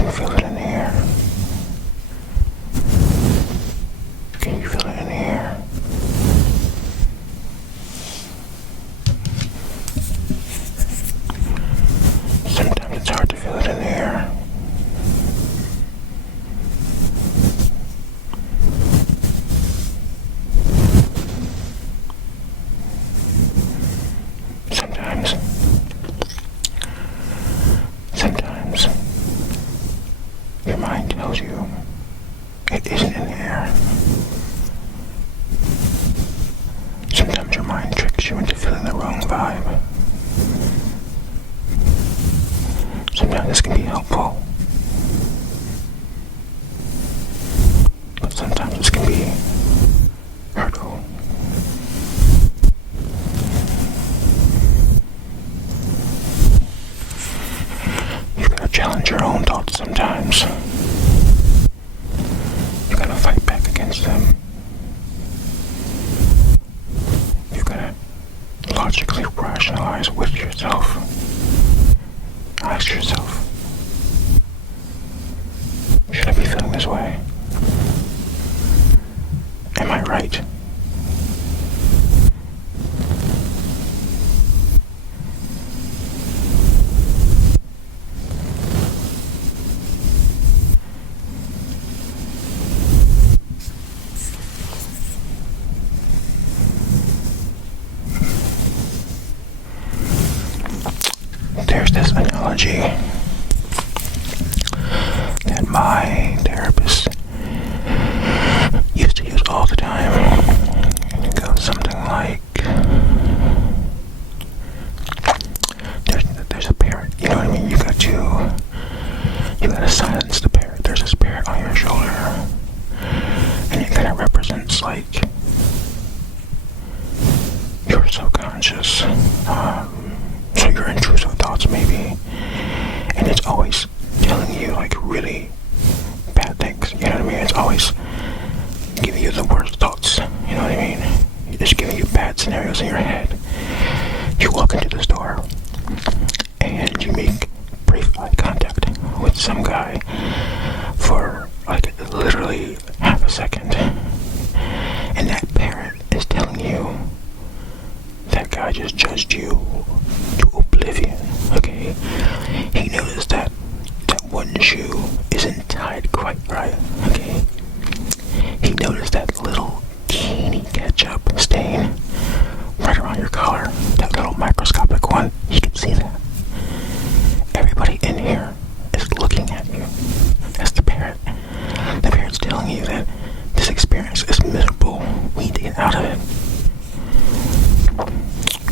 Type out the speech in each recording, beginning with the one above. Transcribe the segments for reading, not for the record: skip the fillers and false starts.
can feel it in the air. Can you feel it in the air? Sometimes it's hard to feel it in the air. Sometimes your mind tells you it isn't in the air. Sometimes your mind tricks you into feeling the wrong vibe. Sometimes this can be helpful, but sometimes this can be hurtful. You've got to challenge your own thoughts sometimes. You've got to fight back against them. You've got to logically rationalize with yourself. Ask yourself, should I be feeling this way? Am I right? There's this analogy that my therapist used to use all the time. And it goes something like, there's a parrot, you know what I mean? You gotta silence the parrot. There's this parrot on your shoulder, and it kind of represents like your subconscious, so your intrusive thoughts maybe, and it's always telling you like really bad things, you know what I mean? It's always giving you the worst thoughts, you know what I mean? It's just giving you bad scenarios in your head. You walk into the store and you make brief eye contact with some guy for like literally half a second, and that parrot is telling you that guy just judged you to oblivion, okay? He noticed that one shoe isn't tied quite right, okay? He noticed that little teeny ketchup stain right around your collar, that little microscopic one. You can see that. Everybody in here is looking at you. That's the parrot. The parrot's telling you that this experience is miserable. We need to get out of it.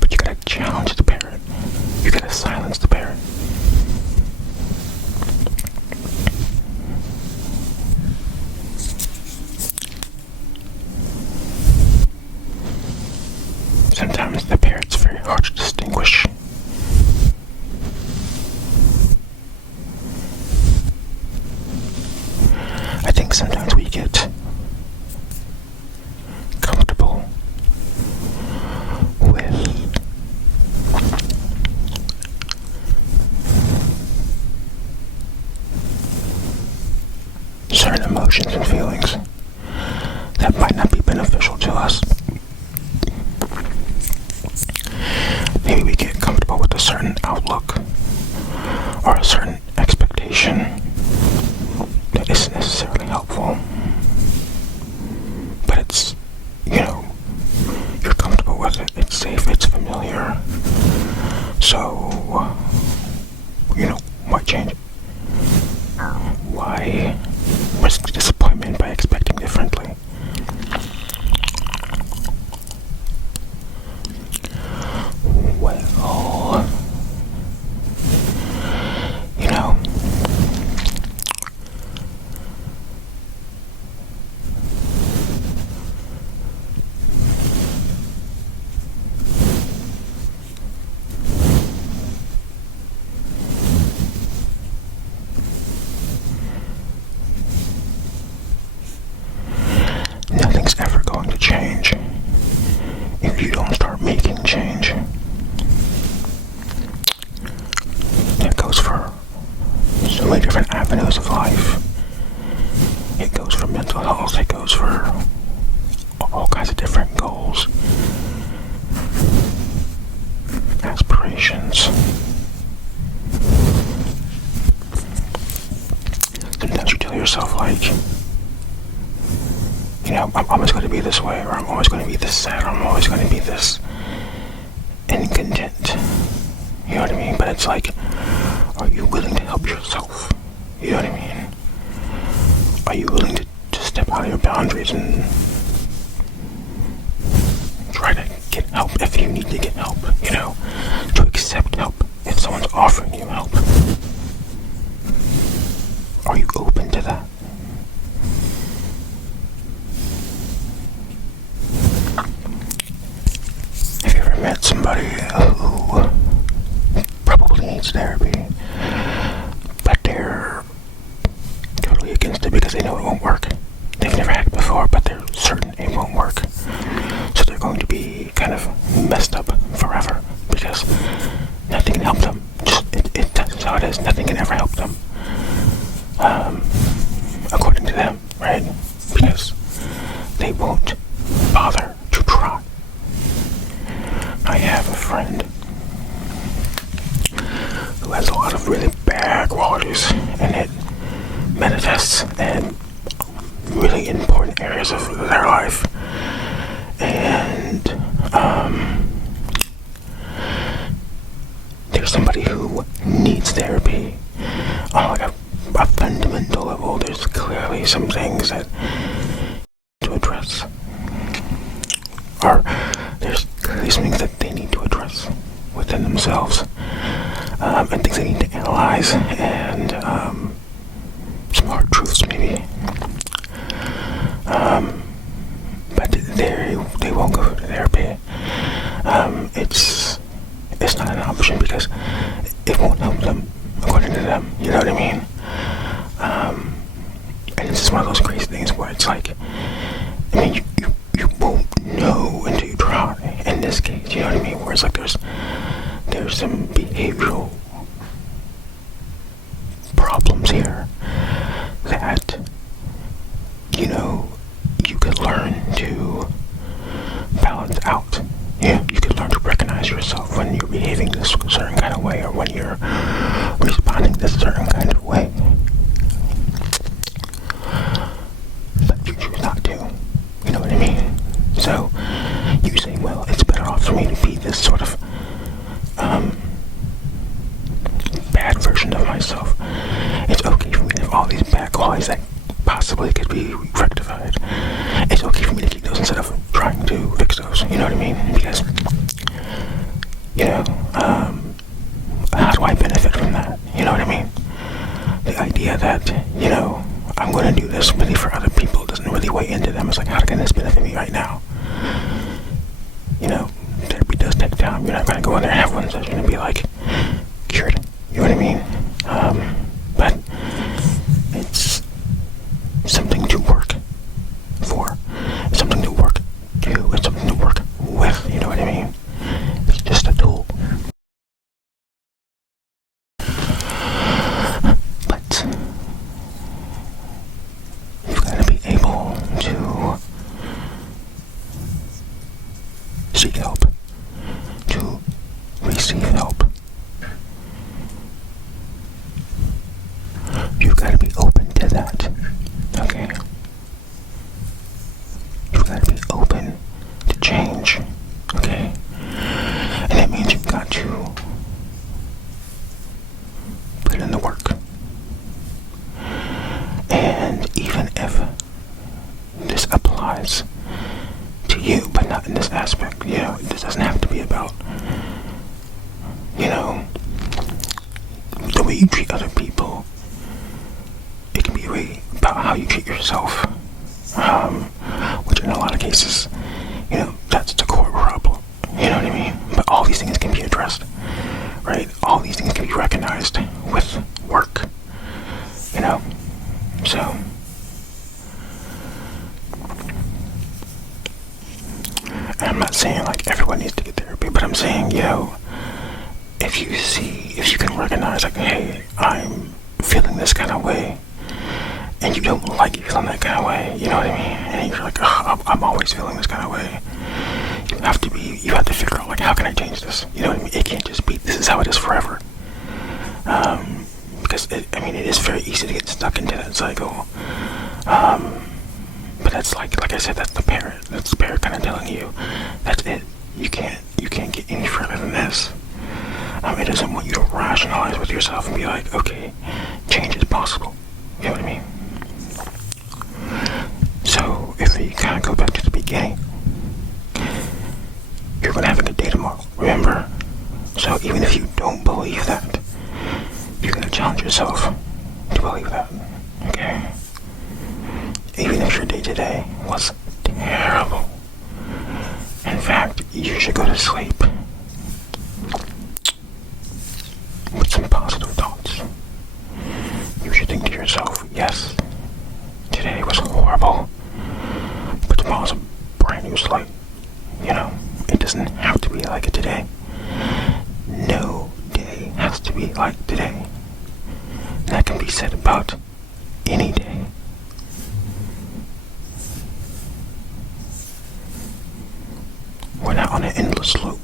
But you gotta challenge the parrot. You gotta silence the parrot. Sometimes the parrot's very hard to distinguish. I think sometimes we get comfortable with certain emotions and feelings that might not be beneficial to us. Maybe we get comfortable with a certain outlook or a certain expectation that isn't necessarily helpful, but it's, you're comfortable with it, it's safe, it's familiar, so, why change? Why risk disappointment by expecting differently? Well, different avenues of life. It goes for mental health, it goes for all kinds of different goals, aspirations. Sometimes you tell yourself, like, you know, I'm always going to be this way, or I'm always going to be this sad, or I'm always going to be this incontent. You know what I mean? But it's like, are you willing to help yourself? You know what I mean? Are you willing to step out of your boundaries and try to get help if you need to get help? You know, to accept help if someone's offering you help. Are you open to that? Have you ever met somebody who probably needs therapy, but they're totally against it because they know it won't work? They've never had it before, but they're certain it won't work. So they're going to be kind of messed up forever because nothing can help them. That's how it is. Nothing can ever help them. According to them, right? Because they won't bother to try. I have a friend who has a lot of really bad qualities, and it manifests in really important areas of their life. And there's somebody who needs therapy on like a fundamental level. There's clearly some things that to address, or there's clearly some things that they need to address within themselves, and things they need to analyze, and some hard truths maybe. But they won't go to therapy. It's not an option because it won't help them, according to them. You know what I mean? And it's just one of those crazy things where it's like, I mean, you won't know until you try. In this case, you know what I mean? Where it's like there's some behavioral problems here that, you know, you could learn to balance out. Yeah, you could learn to recognize yourself when you're behaving this certain kind of way, or when you're responding this certain kind of way. But you choose not to. You know what I mean? So you say, well, it's better off for me to be this sort of bad version of myself. It's okay for me to have all these bad qualities that possibly could be rectified. It's okay for me to keep those instead of trying to fix those. You know what I mean? Because, you know, how do I benefit from that? You know what I mean? The idea that, you know, I'm going to do this really for other people doesn't really weigh into them. It's like, how can this benefit me right now? You know, therapy does take time. You're not going to go in there and have one session and be like, cured. You know what I mean? But it's something to work for. It's something to work to. It's something to work with. You know what I mean? It's just a tool. But you've got to be able to seek help, to receive help. You've got to be open to that. Okay? You've got to be open to change. Okay? And that means you've got to put in the work. And even if this applies to you, but not in this aspect, you know, this doesn't have to be about, you know, the way you treat other people. It can be really about how you treat yourself, which in a lot of cases, you know, that's the core problem. You know what I mean? But all these things can be addressed, right? All these things can be recognized with work, you know? So, and I'm not saying like everyone needs to get therapy, but I'm saying, you know, if you can recognize like, hey, I'm feeling this kind kind of way, and you don't like feeling that kind of way, you know what I mean? And you're like, I'm always feeling this kind of way. You have to figure out, like, how can I change this? You know what I mean? It can't just be, this is how it is forever. Because, it is very easy to get stuck into that cycle. But that's like I said, that's the parrot. That's the parrot kind of telling you, that's it. You can't get any further than this. It doesn't want you to rationalize with yourself and be like, okay, change is possible. You know what I mean? So, if you kind of go back to the beginning, you're going to have a good day tomorrow, remember? So even if you don't believe that, you're going to challenge yourself to believe that, okay? Even if your day today was terrible, in fact, you should go to sleep with some positive thoughts. You should think to yourself, yes, today was horrible, but tomorrow's a brand new slate. You know, it doesn't have to be like it today. No day has to be like today. That can be said about any day. We're not on an endless loop.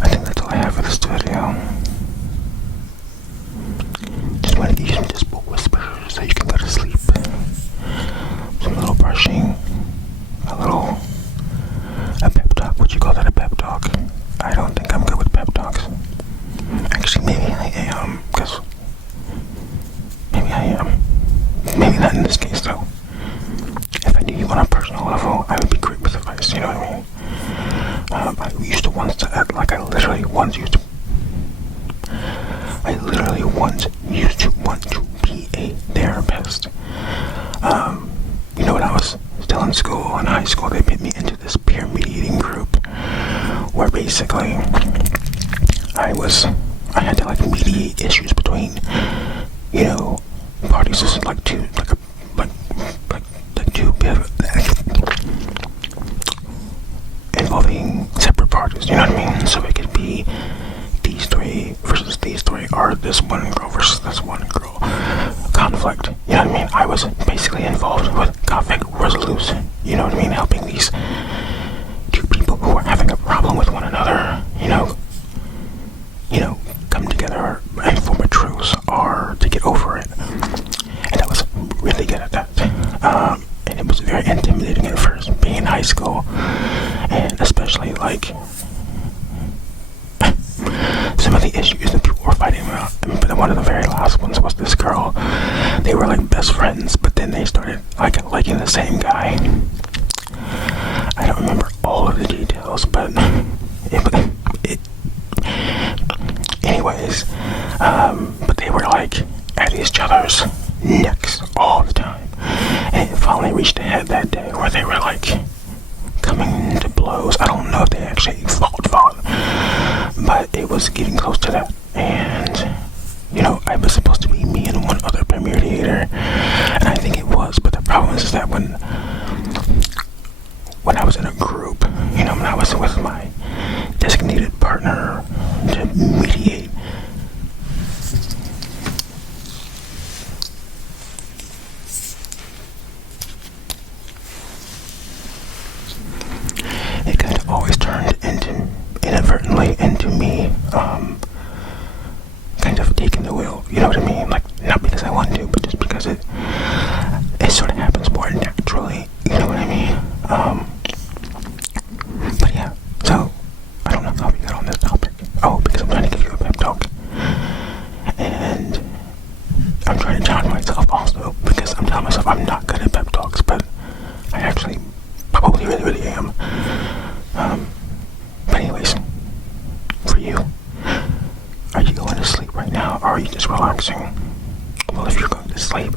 I think that's all I have for this video. Just wanted to give you some dismal whispers so you can go to sleep. Some little brushing, a pep talk. Would you call that a pep talk? I don't think I'm good with pep talks. Actually, maybe I am, because maybe I am. Maybe not in this case, though. If I knew you on a personal level, I would be great with advice, you know what I mean? I used to once to act like I literally once used to want to be a therapist. You know, when I was still in school, in high school, they put me into this peer mediating group where basically I had to like mediate issues between, you know, parties. This is like two involving separate parties, you know what I mean? So it could be these three versus these three, or this one girl versus this one girl. Conflict, you know what I mean? I was basically involved with conflict resolution, you know what I mean? Helping these two people who are having a problem with one another, you know, come together and form a truce or to get over it. And I was really good at that. And it was very intimidating at first, being in high school, and especially like some of the issues that people were fighting about. But one of the very last ones was this girl. They were like best friends, but then they started like liking the same guy. I don't remember all of the details, but anyways, but they were like at each other's necks all the time, and it finally reached a head that day where they were like coming to blows. I don't know if they actually fought, but it was getting close to that. And you know, I was supposed to be me and one other mediator, and I think it was, but the problem is that when I was in a group, you know, when I was with my designated partner to mediate, it kind of always turned inadvertently into me kind of taking the wheel, you know what I mean? Like, not because I want to, but just because it sort of happens more naturally, you know what I mean? But yeah, so I don't know how we got on this topic. Oh, because I'm trying to give you a pep talk, and I'm trying to challenge myself also, because I'm telling myself I'm not good at pep talks, but I actually probably really am. But anyways, for you, are you going to sleep right now, or are you just relaxing? Well, if you're going to sleep,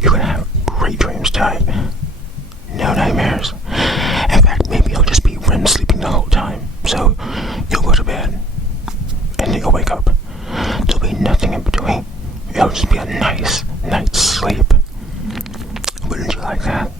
you're going to have great dreams tonight. No nightmares. In fact, maybe you'll just be REM sleeping the whole time. So, you'll go to bed, and then you'll wake up. There'll be nothing in between. it'll just be a nice night's sleep. Wouldn't you like that?